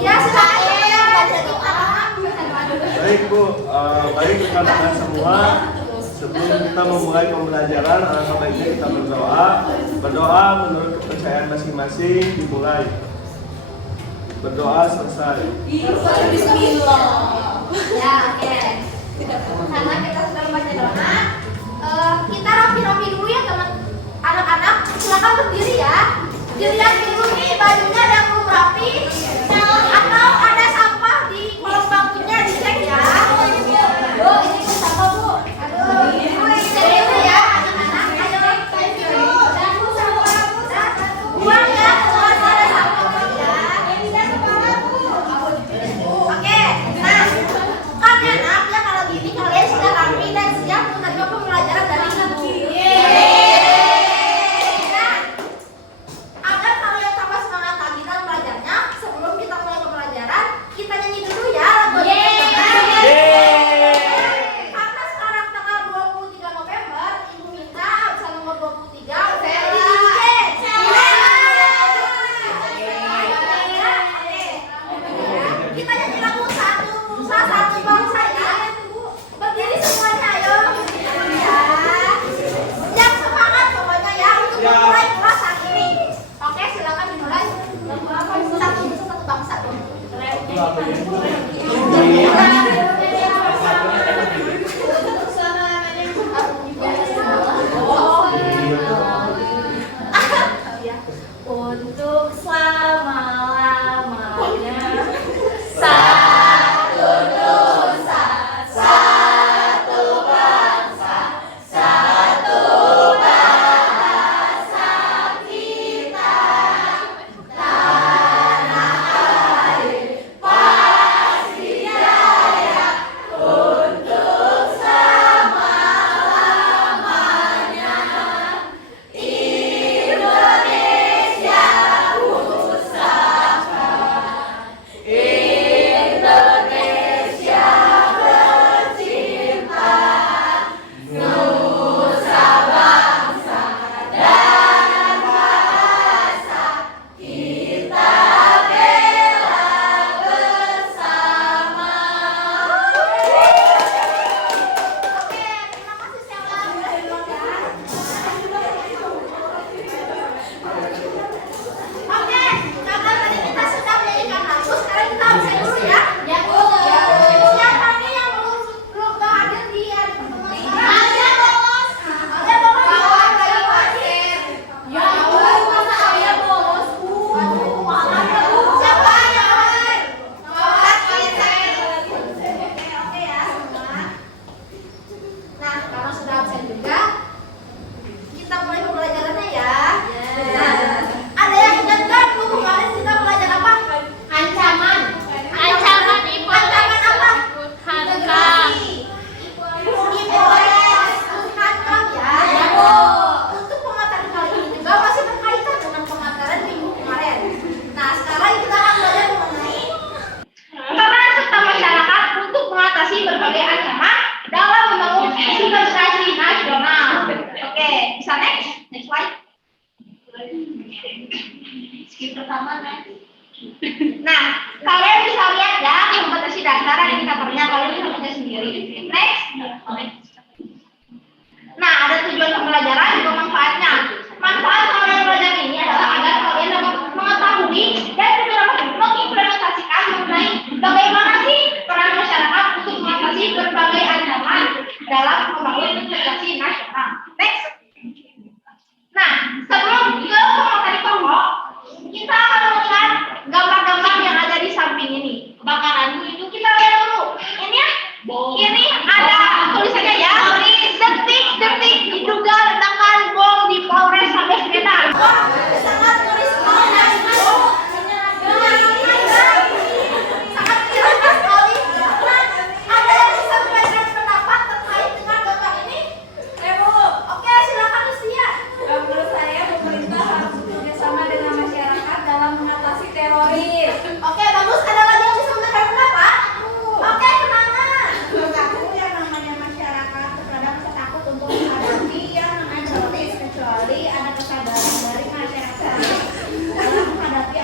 Ya, silakan ya. Baik Bu, baik rekan-rekan semua. Sebelum kita memulai pembelajaran, alangkah baiknya kita berdoa. Berdoa menurut kepercayaan masing-masing dimulai. Berdoa selesai. Bismillah. Ya, oke. Karena kita sudah membaca doa, kita rapi-rapi dulu ya teman anak-anak. Silakan berdiri ya. Dilihat dulu nih bajunya ada yang belum rapi atau ada sampah di kolong bangkunya, dicek ya. Bu, ini pun sampah Bu. Aduh, dicek dulu ya anak-anak. Ayo, buang ya kalau ada sampah ya. Oke, nah kan enak ya kalau gini kalian sudah rapi dan siap menerima pembelajaran dari ibu. Nah, agar kalian tambah semangat lagi dalam belajarnya, sebelum kita mulai pembelajaran, kita nyanyi dulu ya lagunya. Karena sekarang tanggal 23 November, ibu minta absen nomor 23 Feli kita nyanyi lagu satu nusa satu bangsa ya. Berdiri semuanya ayo. Ya. Yang semangat pokoknya ya untuk memulai kelas hari ini. Oke, silakan dimulai. Satu nusa satu bangsa. Untuk selama-lamanya satu nusa, satu bangsa, satu bahasa kita, tanah air pasti jaya untuk selama-lamanya. Indonesia pusaka, Indonesia tercinta, nusa bangsa dan bahasa kita bela bersama. Oke, terima kasih Sheila. Oke, karena tadi kita sudah menyanyikan lagu, sekarang kita absen dulu ya. Ya Bu. Siapa nih yang belum hadir di hari pertemuan sekarang? Ada bolos. Ada bolos. Ada hadir. Ya Bu, masa saya bolos Bu? Aduh, maaf ya Bu. Siapa yang hadir? Sakit saya. Oke ya semua. Nah, karena sudah absen juga, kita mulai pembelajarannya ya. Nah, ada yang ingat kan buku kemarin kita belajar apa? Ancaman. Ancaman Ancaman apa? hankam. Impoles, hankam ya. Ya Bu. Untuk pemaparan kali ini juga masih berkaitan dengan pemaparan minggu kemarin. Nah, sekarang kita akan belajar mengenai peran serta masyarakat untuk mengatasi berbagai ancaman dalam membangun civilisasi nasional. Oke, bisa next slide. Skip pertama next. Nah, kalian bisa lihat ya kompetensi dasar indikatornya, kalian bisa baca sendiri. Next. Nah, ada tujuan pembelajaran juga manfaatnya. Manfaat kalian belajar ini adalah agar kalian dapat mengetahui dan juga dapat mengimplementasikan mengenai bagaimana sih peran masyarakat untuk mengatasi berbagai ancaman dalam membangun civilisasi nasional. Next. Nah, sebelum ke materi pokok, kita akan melihat gambar-gambar yang ada di samping ini. Kebakaran itu kita lihat dulu. Ini ya, ini ada tulisannya ya. Detik-detik diduga ledakan bom di Polres Sabes Medan. Sangat tulis sangat jelas sekali. Nah, ada yang bisa memberikan pendapat terkait dengan gambar ini? Oke, silakan Lucia. Menurut saya pemerintah harus bekerjasama dengan masyarakat dalam mengatasi teroris. Oke, bagus. Ada lagi yang bisa memberikan pendapat? Oke, kenangan. Menurut aku yang namanya masyarakat terkadang takut untuk menghadapi yang namanya teroris kecuali ada kesadaran dari masyarakat dalam menghadapi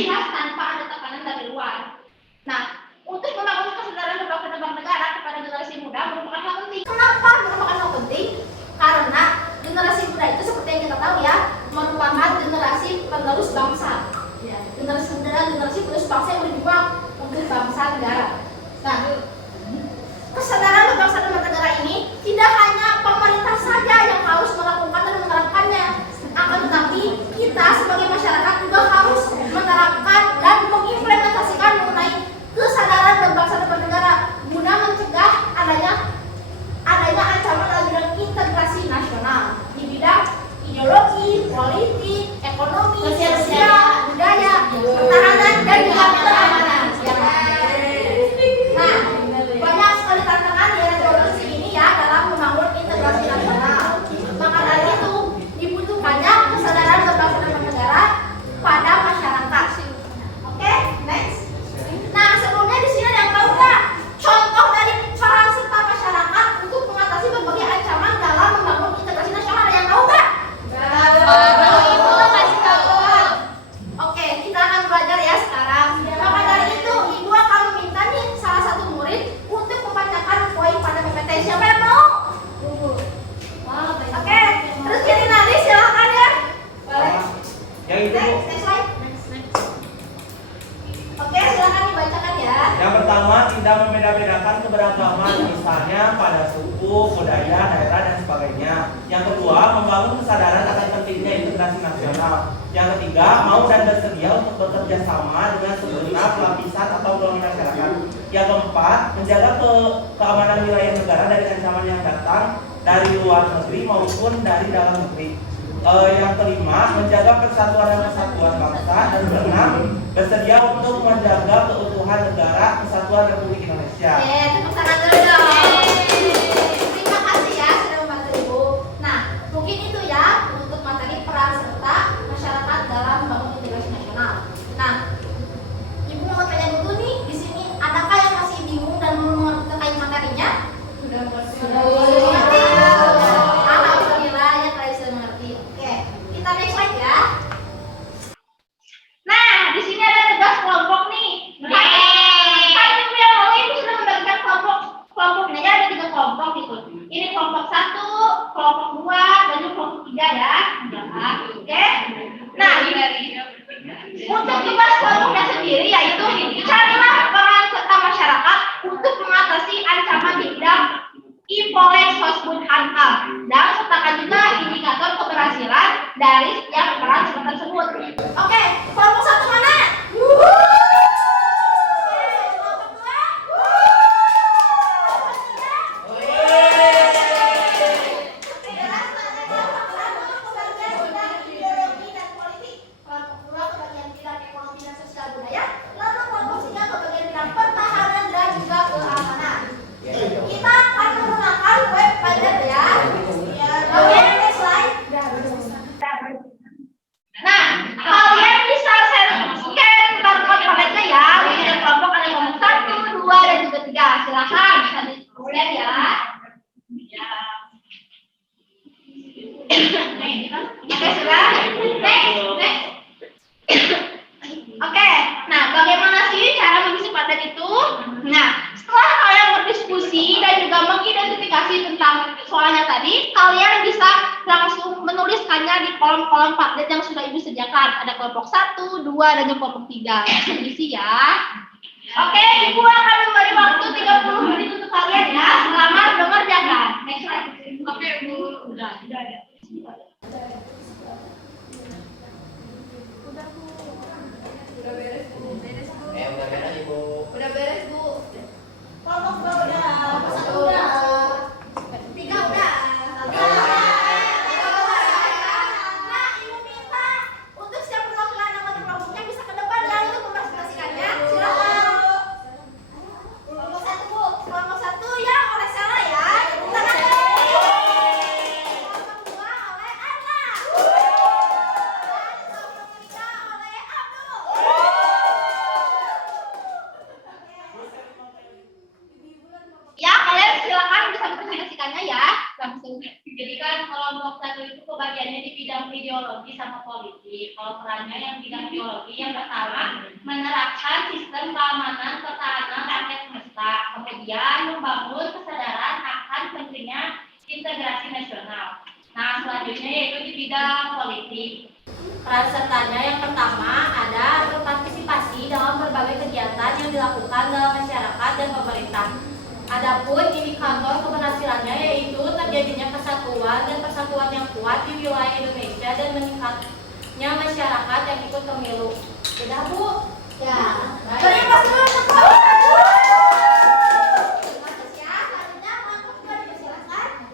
jelas tanpa ada tekanan dari luar. Nah, untuk membangun kesadaran berbangsa dan bernegara kepada generasi muda merupakan hal penting. Kenapa merupakan hal penting? Karena generasi muda itu seperti yang kita tahu ya, merupakan generasi penerus bangsa. Ya, generasi muda adalah generasi penerus bangsa yang berjuang untuk bangsa negara. Nah, kesadaran berbangsa dan bernegara ini tidak hanya pemerintah saja yang harus melakukan dan menerapkannya, akan tetapi kita sebagai masyarakat juga harus menerapkan dan mengimplementasikan mengenai kesadaran berbangsa dan bernegara guna mencegah adanya ancaman dalam bidang integrasi nasional di bidang ideologi, politik, ekonomi, sosial, budaya, pertahanan dan juga keamanan. Nah, banyak sekali tantangan di era revolusi ini ya dalam membangun integrasi nasional. Maka dari itu dibutuhkannya kesadaran berbangsa dan bernegara pada masyarakat. Oke, next. Nah, sebelumnya di sini ada yang tahu nggak contoh dari peran serta masyarakat untuk mengatasi berbagai ancaman dalam membangun integrasi nasional? Ada yang tahu nggak? Ibu kasih tahu. Oke, kita akan belajar ya sekarang. Maka dari itu, ibu akan meminta nih salah satu murid untuk membacakan poin pada PPT. Siapa yang mau? Oke, terus jadi nanti silakan ya. Yang itu Next slide. Oke, silakan dibacakan ya. Yang pertama, tidak membeda-bedakan keberagaman, misalnya pada suku, budaya, daerah, dan sebagainya. Yang kedua, membangun kesadaran akan pentingnya integrasi nasional. Yang ketiga, mau dan bersedia untuk bekerja sama dengan segenap lapisan atau golongan masyarakat. Yang keempat, menjaga keamanan wilayah negara dari ancaman yang datang dari luar negeri maupun dari dalam negeri. Yang kelima, menjaga persatuan dan kesatuan bangsa. Dan keenam, bersedia untuk menjaga keutuhan negara Kesatuan Republik Indonesia. Oke, tepuk tangan dulu dong. Terima kasih ya sudah membantu ibu. Nah, mungkin itu ya untuk materi peran serta masyarakat dalam membangun integrasi nasional. Nah, ibu mau tanya dulu nih, di sini adakah yang masih bingung dan belum mengerti terkait materinya? Sudah mengerti. Alhamdulillah ya kalian sudah mengerti. Oke, kita next slide ya. Nah, di sini ada tugas kelompok nih. Kan ibu yang mau ibu sudah membagikan kelompoknya ya, ada 3 kelompok gitu. Ini kelompok 1, kelompok 2, dan juga kelompok 3 ya. Oke. Nah, untuk tugas kelompoknya sendiri yaitu carilah peran serta masyarakat untuk mengatasi ancaman di bidang Ipolek Sosbud Hankam dan sertakan juga indikator keberhasilan dari setiap peran serta tersebut. Oke, kelompok 1 mana? Nah, kalian bisa scan barcode paletnya ya. Di kelompok ada kelompok 1, 2, dan juga 3. Silakan bisa di-scan ya. Oke, sudah. Next. Oke, nah bagaimana sih cara mengisi palet itu? Nah, setelah kalian berdiskusi dan juga mengidentifikasi tentang soalnya tadi, kalian bisa langsung menuliskannya di kolom-kolom palet yang sudah ibu sediakan. Ada kelompok 1, 2, dan juga kelompok 3. Langsung diisi ya. Oke, ibu akan memberi waktu 30 menit untuk kalian ya. Selamat mengerjakan. Next slide. Oke, ibu. Udah ada. Udah beres bu. Udah beres, Ibu. Udah beres bu. Kelompok 2 udah. Kelompok 1 udah. 3 udah. Nah, ibu minta untuk setiap perwakilan anggota kelompoknya bisa ke depan ya untuk mempresentasikannya. Silakan. Kelompok 1 bu. Kelompok 1 ya oleh salah ya. Kelompok 2. pembagiannya di bidang ideologi sama politik. Kalau perannya yang bidang ideologi yang pertama menerapkan sistem keamanan pertahanan rakyat semesta. Kemudian membangun kesadaran akan pentingnya integrasi nasional. Nah, selanjutnya yaitu di bidang politik. Peran sertanya yang pertama ada berpartisipasi dalam berbagai kegiatan yang dilakukan dalam masyarakat dan pemerintah. Adapun indikator keberhasilannya yaitu terjadinya kesatuan dan persatuan yang kuat di wilayah Indonesia dan meningkatnya masyarakat yang ikut pemilu. Sudah, Bu? Ya. Terima kasih.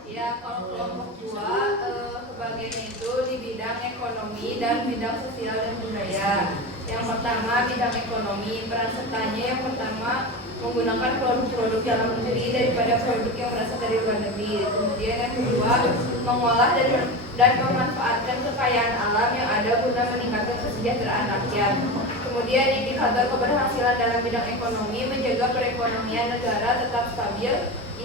Ya, kalau kelompok 2 kebagiannya itu di bidang ekonomi dan bidang sosial dan budaya. Yang pertama bidang ekonomi, peran sertanya yang pertama menggunakan produk-produk dalam negeri daripada produk yang berasal dari luar negeri. Kemudian yang kedua mengolah dan memanfaatkan kekayaan alam yang ada guna meningkatkan kesejahteraan rakyat. Kemudian indikator keberhasilan dalam bidang ekonomi menjaga perekonomian negara tetap stabil.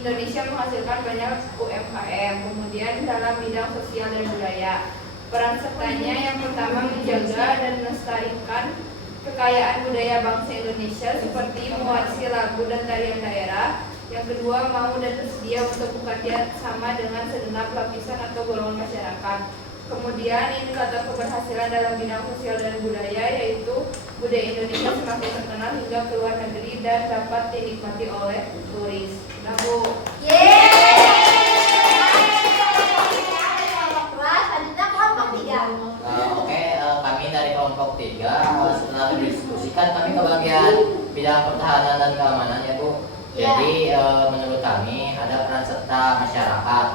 Indonesia menghasilkan banyak UMKM. Kemudian dalam bidang sosial dan budaya, peran sertanya yang pertama menjaga dan melestarikan kekayaan budaya bangsa Indonesia seperti mewarisi lagu dan tarian daerah. Yang kedua mau dan bersedia untuk bekerja sama dengan segenap lapisan atau golongan masyarakat. Kemudian indikator keberhasilan dalam bidang sosial dan budaya yaitu budaya Indonesia semakin terkenal hingga ke luar negeri dan dapat dinikmati oleh turis. Nah, Bu. Kami dari kelompok 3 setelah didiskusikan kami ke bagian bidang pertahanan dan keamanan ya Bu. Jadi menurut kami ada peran serta masyarakat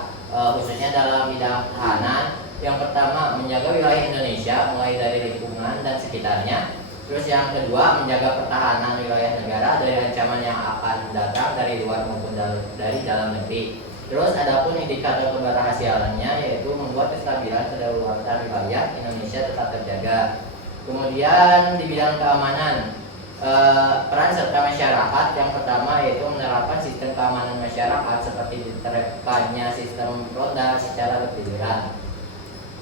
khususnya dalam bidang pertahanan. Yang pertama menjaga wilayah Indonesia mulai dari lingkungan dan sekitarnya. Terus yang kedua menjaga pertahanan wilayah negara dari ancaman yang akan datang dari luar maupun dari dalam negeri. Terus adapun indikator keberhasilannya yaitu membuat kestabilan kedaulatan wilayah Indonesia tetap terjaga. Kemudian di bidang keamanan peran serta masyarakat yang pertama yaitu menerapkan sistem keamanan masyarakat seperti diterapkannya sistem ronda secara bergiliran.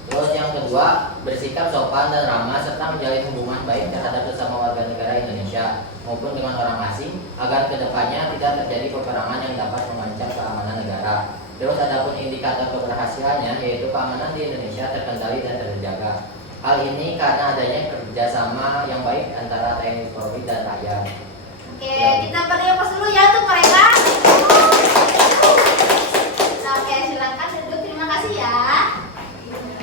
Terus yang kedua bersikap sopan dan ramah serta menjalin hubungan baik terhadap sesama warga negara Indonesia maupun dengan orang asing agar kedepannya tidak terjadi peperangan yang dapat mengancam keamanan negara. Terus adapun indikator keberhasilannya yaitu keamanan di Indonesia terkendali dan terjaga. Hal ini karena adanya kerjasama yang baik antara TNI Polri dan rakyat. Oke, kita beri apa dulu ya untuk mereka. Nah, oke, silakan duduk. Terima kasih ya.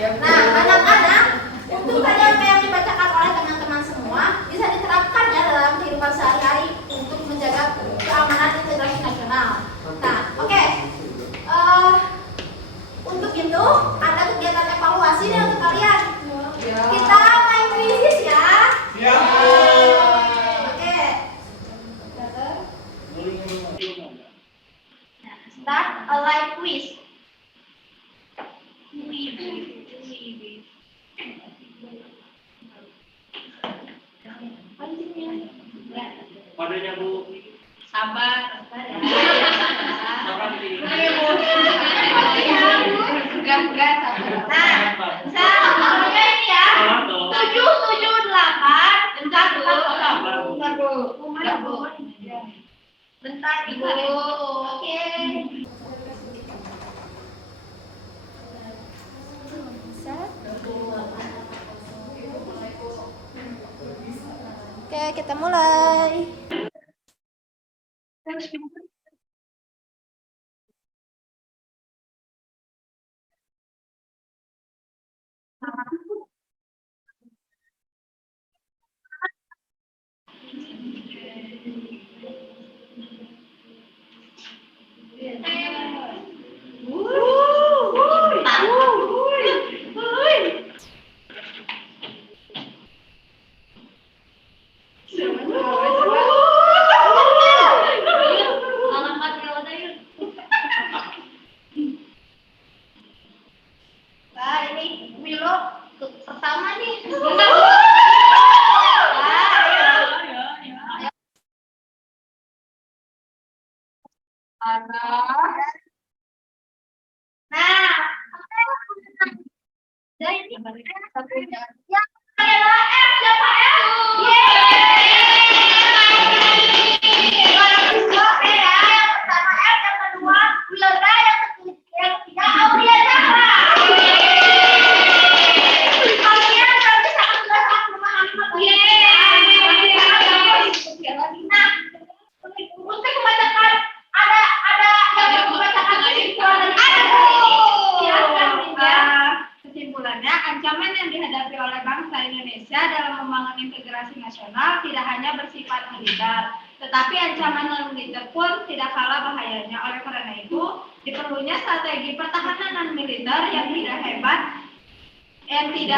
Nah, anak-anak, untuk kajian yang dibacakan oleh teman-teman semua bisa diterapkan ya dalam kehidupan sehari-hari untuk menjaga keamanan integrasi nasional. Nah, oke. Untuk itu ada kegiatan evaluasi nih untuk kalian. Kita main kuis ya. Siap. Oke. Start a live quiz. Kodenya Bu. Sabar. Sabar di. Enggak. Nah, soalnya ini ya. 778. Bentar, Ibu. Oke. Oke, kita mulai. Yang adalah F, siapa F? Yeay! Orang kedua ya, yang pertama F, yang kedua Wilda, yang ketiga Aulia Zahra. Kalian berarti sangat memahami materi. Nah, untuk membacakan ada yang membacakan kesimpulan kesimpulannya, ancaman yang dihadapi oleh bangsa Indonesia dalam membangun integrasi nasional tidak hanya bersifat militer, tetapi ancaman non-militer pun tidak kalah bahayanya. Oleh karena itu, diperlunya strategi pertahanan non-militer yang tidak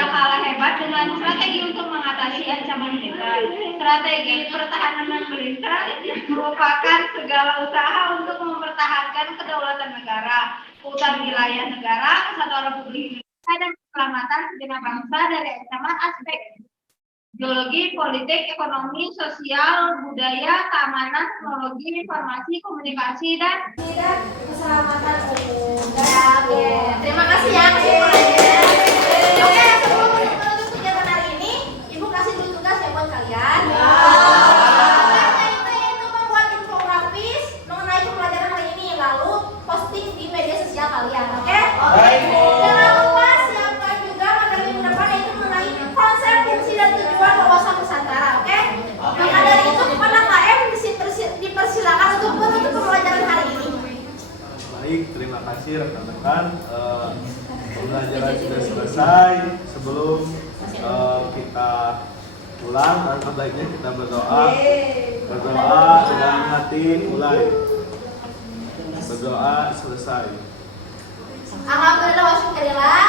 kalah hebat dengan strategi untuk mengatasi ancaman militer. Strategi pertahanan non-militer merupakan segala usaha untuk mempertahankan kedaulatan negara, keutuhan wilayah negara, kesatuan Republik Indonesia, dan keselamatan segenap bangsa dari ancaman aspek geologi, politik, ekonomi, sosial, budaya, keamanan, teknologi, informasi, komunikasi, dan keselamatan umum. Oke, terima kasih ya kesimpulannya. Oke, sebelum menutup kegiatan hari ini, Ibu kasih dulu tugas ya buat kalian. Itu membuat infografis mengenai pembelajaran hari ini, lalu posting di media sosial kalian, oke? Baik, Bu. Jangan lupa siapkan juga materi minggu depan, yaitu mengenai konsep, fungsi, dan tujuan wawasan Nusantara, oke? Maka dari itu kepada KM dipersilakan untuk menutup pembelajaran hari ini. Baik, terima kasih rekan-rekan. Pembelajaran sudah selesai. Sebelum kita pulang, alangkah baiknya kita berdoa. Berdoa dengan hati mulai. Berdoa selesai. Alhamdulillah wa syukurillah.